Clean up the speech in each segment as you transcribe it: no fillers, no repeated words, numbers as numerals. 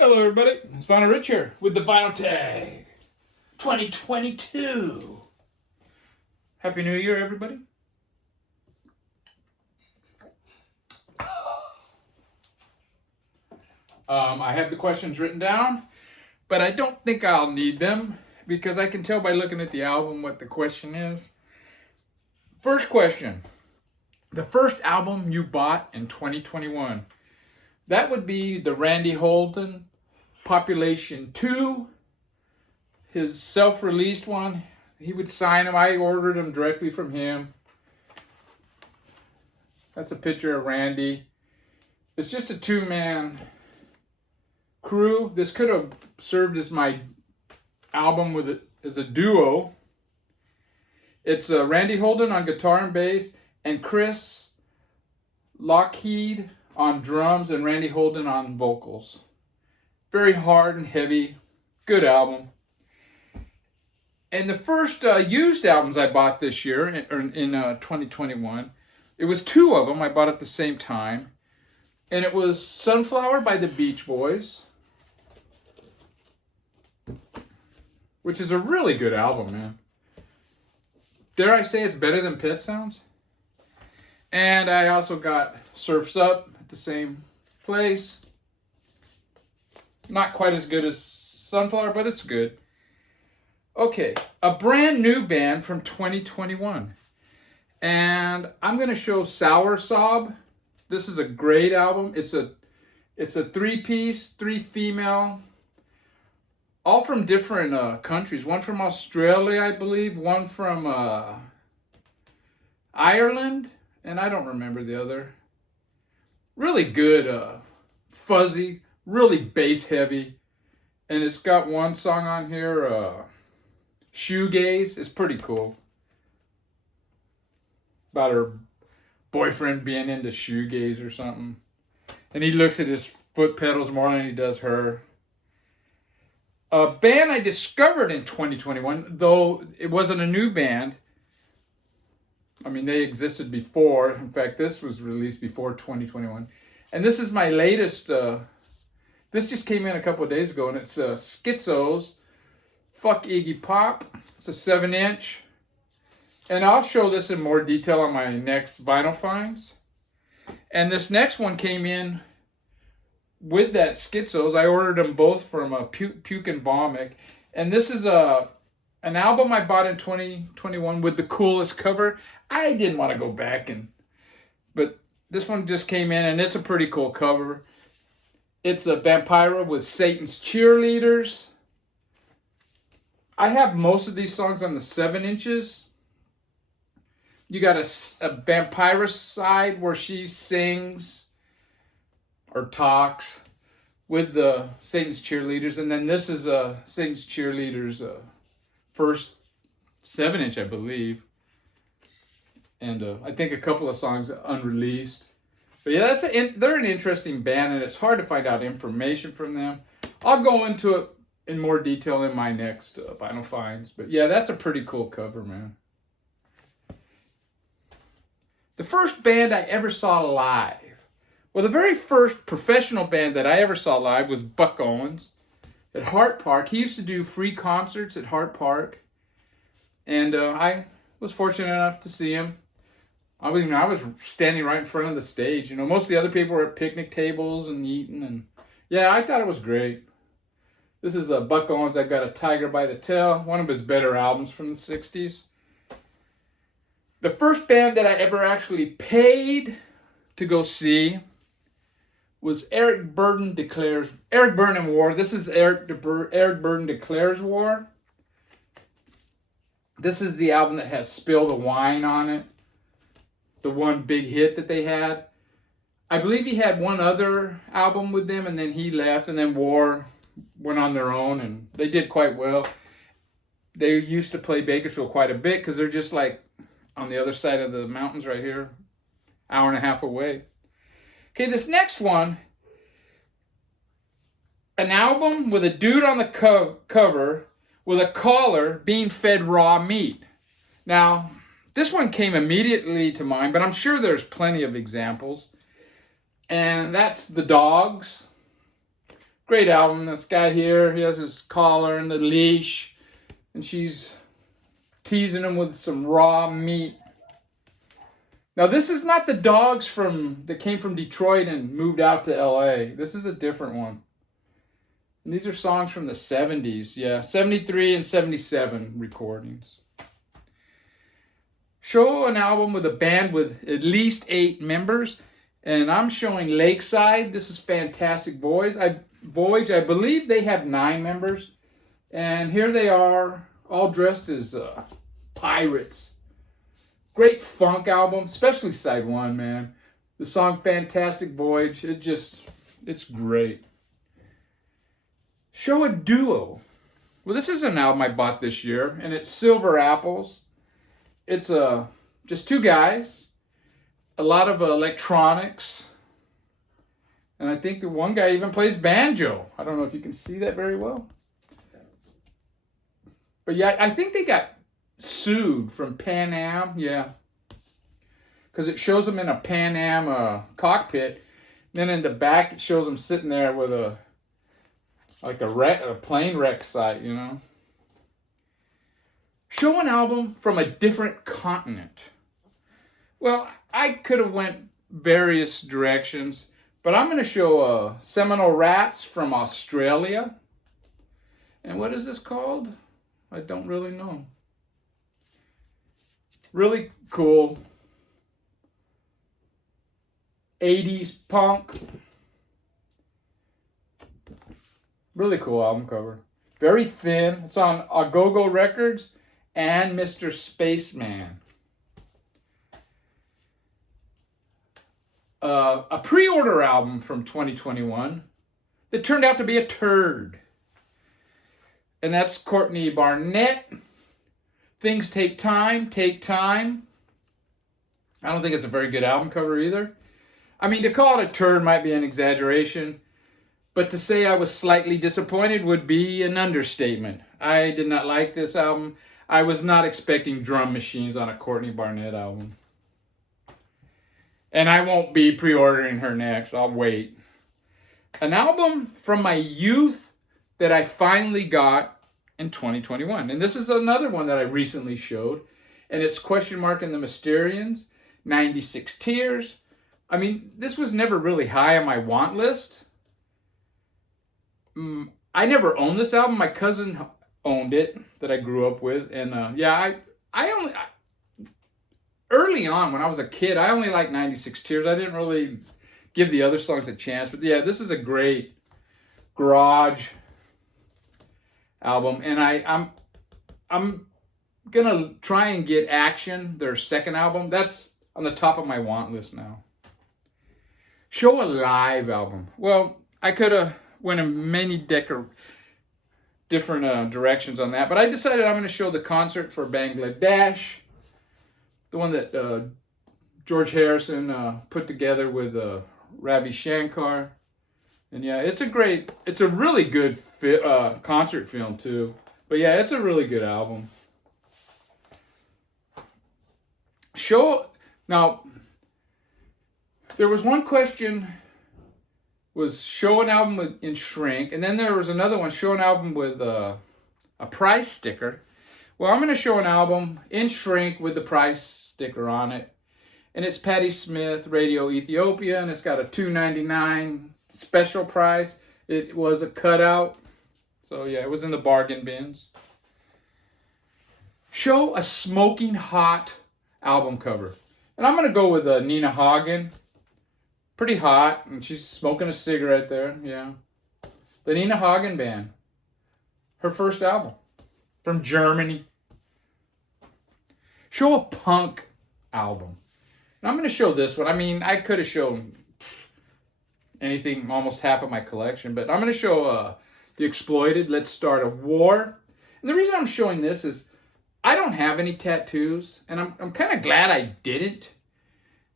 Hello everybody, it's Vinyl Rich here with the Vinyl Tag 2022. Happy New Year everybody. I have the questions written down, but I don't think I'll need them because I can tell by looking at the album what the question is. First question, the first album you bought in 2021. That would be the Randy Holden Population 2, his self-released one. He would sign them. I ordered them directly from him. That's a picture of Randy. It's just a two-man crew. This could have served as my album with it as a duo. It's Randy Holden on guitar and bass, and Chris Lockheed on drums, and Randy Holden on vocals. Very hard and heavy. Good album. And the first used albums I bought this year, in 2021, it was two of them I bought at the same time. And it was Sunflower by the Beach Boys, which is a really good album, man. Dare I say it's better than Pet Sounds? And I also got Surf's Up at the same place. Not quite as good as Sunflower, but it's good. Okay, a brand new band from 2021. And I'm going to show Sour Sob. This is a great album. It's a three-piece, three female, all from different countries. One from Australia, I believe. One from Ireland. And I don't remember the other. Really good, fuzzy, really bass heavy. And it's got one song on here, Shoegaze. It's pretty cool. About her boyfriend being into shoegaze or something. And he looks at his foot pedals more than he does her. A band I discovered in 2021, though it wasn't a new band. I mean, they existed before. In fact, this was released before 2021. And this is my latest. This just came in a couple of days ago, and it's Schizo's Fuck Iggy Pop. It's a 7-inch. And I'll show this in more detail on my next vinyl finds. And this next one came in with that Schizo's. I ordered them both from Puke and Vomit. And this is an album I bought in 2021 with the coolest cover. I didn't want to go back, but this one just came in, and it's a pretty cool cover. It's a Vampira with Satan's Cheerleaders. I have most of these songs on the 7 inches. You got a Vampira side where she sings or talks with the Satan's Cheerleaders, and then this is Satan's Cheerleaders first 7-inch, I believe. And I think a couple of songs unreleased. But yeah, they're an interesting band, and it's hard to find out information from them. I'll go into it in more detail in my next vinyl finds. But yeah, that's a pretty cool cover, man. The first band I ever saw live. Well, the very first professional band that I ever saw live was Buck Owens at Hart Park. He used to do free concerts at Hart Park. And I was fortunate enough to see him. I was standing right in front of the stage. You know, most of the other people were at picnic tables and eating. And yeah, I thought it was great. This is Buck Owens. I got a Tiger by the Tail, one of his better albums from the 60s. The first band that I ever actually paid to go see was Eric Burdon and War. This is Eric Burdon Declares War. This is the album that has Spill the Wine on it. The one big hit that they had. I believe he had one other album with them, and then he left, and then War went on their own, and they did quite well. They used to play Bakersfield quite a bit because they're just like on the other side of the mountains right here, hour and a half away. Okay, this next one, an album with a dude on the cover with a collar being fed raw meat. Now, this one came immediately to mind, but I'm sure there's plenty of examples. And that's the Dogs. Great album. This guy here, he has his collar and the leash, and she's teasing him with some raw meat. Now, this is not the dogs that came from Detroit and moved out to LA. This is a different one. And these are songs from the 70s. Yeah, 73 and 77 recordings. Show an album with a band with at least 8 members. And I'm showing Lakeside. This is Fantastic Voyage. I believe they have 9 members. And here they are, all dressed as pirates. Great funk album, especially side 1, man. The song Fantastic Voyage, it's great. Show a duo. Well, this is an album I bought this year, and it's Silver Apples. It's just 2 guys, a lot of electronics, and I think the one guy even plays banjo. I don't know if you can see that very well. But yeah, I think they got sued from Pan Am, yeah. Because it shows them in a Pan Am cockpit. Then in the back, it shows them sitting there with a plane wreck site, you know. Show an album from a different continent. Well, I could have went various directions, but I'm going to show Seminole Rats from Australia. And what is this called? I don't really know. Really cool 80s punk. Really cool album cover. Very thin. It's on Agogo Records and Mr. Spaceman. A pre-order album from 2021 that turned out to be a turd. And that's Courtney Barnett. Things Take Time, Take Time. I don't think it's a very good album cover either. I mean, to call it a turd might be an exaggeration, but to say I was slightly disappointed would be an understatement. I did not like this album. I was not expecting drum machines on a Courtney Barnett album. And I won't be pre-ordering her next. I'll wait. An album from my youth that I finally got in 2021. And this is another one that I recently showed. And it's Question Mark and the Mysterians, 96 Tears. I mean, this was never really high on my want list. I never owned this album. My cousin owned it that I grew up with. And early on when I was a kid, I only liked 96 Tears. I didn't really give the other songs a chance. But yeah, this is a great garage album. And I'm gonna try and get Action, their second album. That's on the top of my want list now. Show a live album. Well, I could have went in many different directions on that, but I decided I'm going to show the concert for Bangladesh, the one that George Harrison put together with Ravi Shankar. And yeah, it's a really good concert film too. But yeah, it's a really good album. Now, there was one question, was show an album in shrink, and then there was another one, show an album with a price sticker. Well, I'm going to show an album in shrink with the price sticker on it. And it's Patti Smith, Radio Ethiopia, and it's got a $2.99 special price. It was a cutout. So yeah, it was in the bargain bins. Show a smoking hot album cover. And I'm going to go with Nina Hagen. Pretty hot, and she's smoking a cigarette there, yeah. The Nina Hagen Band. Her first album. From Germany. Show a punk album. And I'm going to show this one. I mean, I could have shown anything, almost half of my collection, but I'm going to show The Exploited, Let's Start a War. And the reason I'm showing this is I don't have any tattoos, and I'm kind of glad I didn't.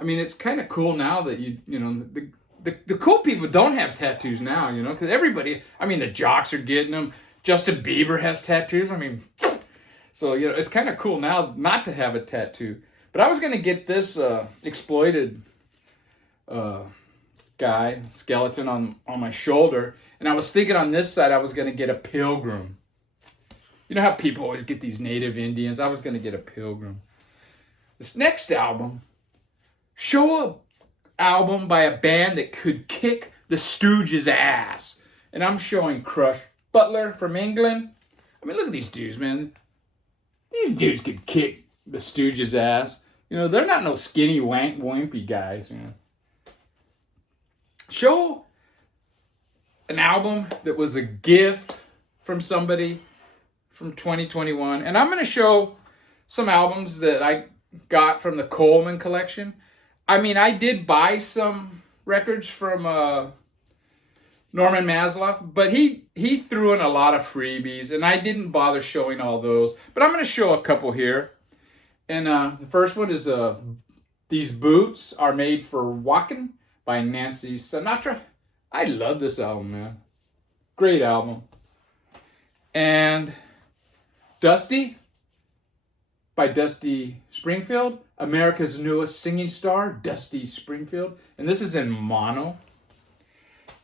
I mean, it's kind of cool now that you know, the cool people don't have tattoos now, you know, because everybody, I mean, the jocks are getting them. Justin Bieber has tattoos. I mean, so, you know, it's kind of cool now not to have a tattoo. But I was going to get this Exploited guy, skeleton on my shoulder. And I was thinking on this side I was going to get a pilgrim. You know how people always get these native Indians? I was going to get a pilgrim. This next album, show an album by a band that could kick the Stooges' ass. And I'm showing Crush Butler from England. I mean, look at these dudes, man. These dudes could kick the Stooges' ass. You know, they're not no skinny, wimpy guys. You know. Show an album that was a gift from somebody from 2021. And I'm going to show some albums that I got from the Coleman collection. I mean, I did buy some records from Norman Masloff, but he threw in a lot of freebies, and I didn't bother showing all those. But I'm going to show a couple here. And the first one is These Boots Are Made for Walking by Nancy Sinatra. I love this album, man. Great album. And Dusty by Dusty Springfield. America's Newest Singing Star, Dusty Springfield. And this is in mono.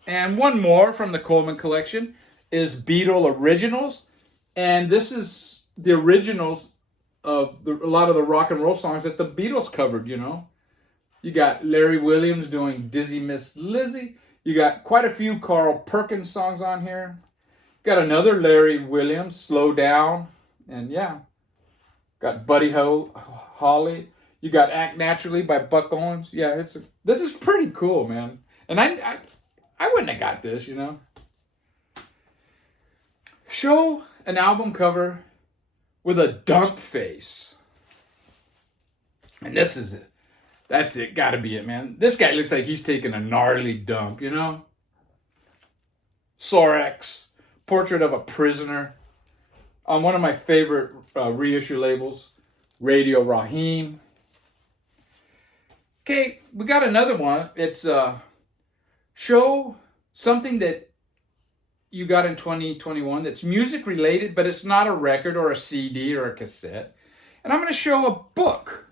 And one more from the Coleman collection is Beatle Originals. And this is the originals of a lot of the rock and roll songs that the Beatles covered, you know. You got Larry Williams doing Dizzy Miss Lizzie. You got quite a few Carl Perkins songs on here. Got another Larry Williams, Slow Down. And yeah, got Buddy Holly. You got Act Naturally by Buck Owens. Yeah, this is pretty cool, man. And I wouldn't have got this, you know. Show an album cover with a dump face. And this is it. That's it. Gotta be it, man. This guy looks like he's taking a gnarly dump, you know? Sorex, Portrait of a Prisoner. On one of my favorite reissue labels, Radio Raheem. Okay, we got another one. It's show something that you got in 2021 that's music related, but it's not a record or a CD or a cassette. And I'm going to show a book.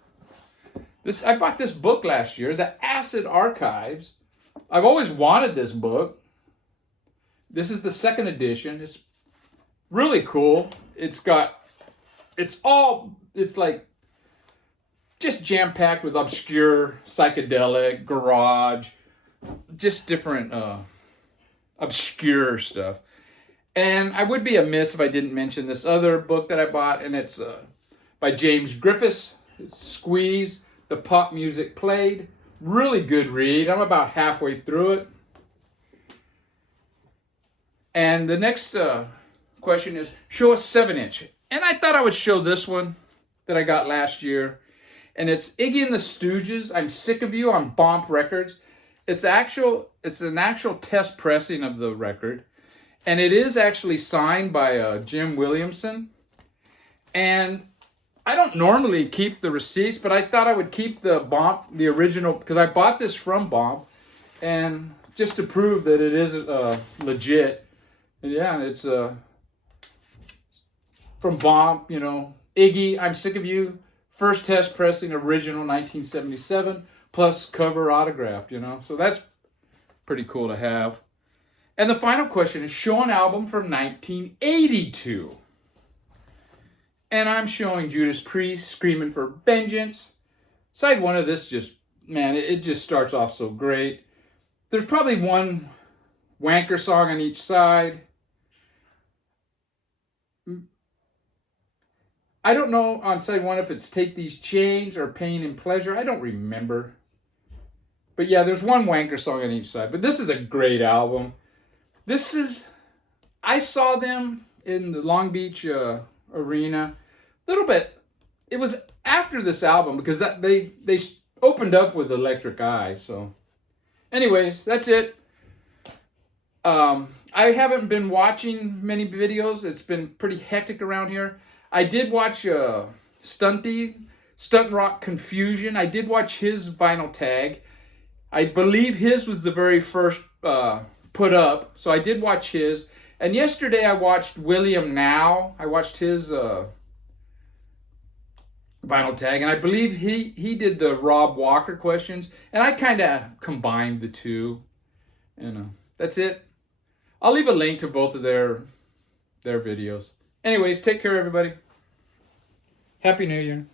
I bought this book last year, The Acid Archives. I've always wanted this book. This is the second edition. It's really cool. It's like just jam-packed with obscure, psychedelic, garage, just different obscure stuff. And I would be amiss if I didn't mention this other book that I bought, and it's by James Griffiths, Squeeze, The Pop Music Played. Really good read. I'm about halfway through it. And the next question is, show a 7-inch. And I thought I would show this one that I got last year. And it's Iggy and the Stooges, I'm Sick of You, on Bomp Records. It's an actual test pressing of the record. And it is actually signed by Jim Williamson. And I don't normally keep the receipts, but I thought I would keep the Bomp, the original, because I bought this from Bomp. And just to prove that it is legit. And yeah, it's from Bomp, you know. Iggy, I'm Sick of You. First test pressing, original 1977. Plus cover autographed, you know. So that's pretty cool to have. And the final question is, show an album from 1982. And I'm showing Judas Priest, Screaming for Vengeance. Side one of this just, man, it just starts off so great. There's probably one wanker song on each side. I don't know on side one if it's Take These Chains or Pain and Pleasure. I don't remember. But yeah, there's one wanker song on each side. But this is a great album. I saw them in the Long Beach arena. A little bit. It was after this album because they opened up with Electric Eye. So anyways, that's it. I haven't been watching many videos. It's been pretty hectic around here. I did watch StruntrockConfusion. I did watch his vinyl tag. I believe his was the very first put up, so I did watch his. And yesterday I watched William Now. I watched his vinyl tag, and I believe he did the Rob Walker questions, and I kind of combined the two. And that's it. I'll leave a link to both of their videos. Anyways, take care, everybody. Happy New Year.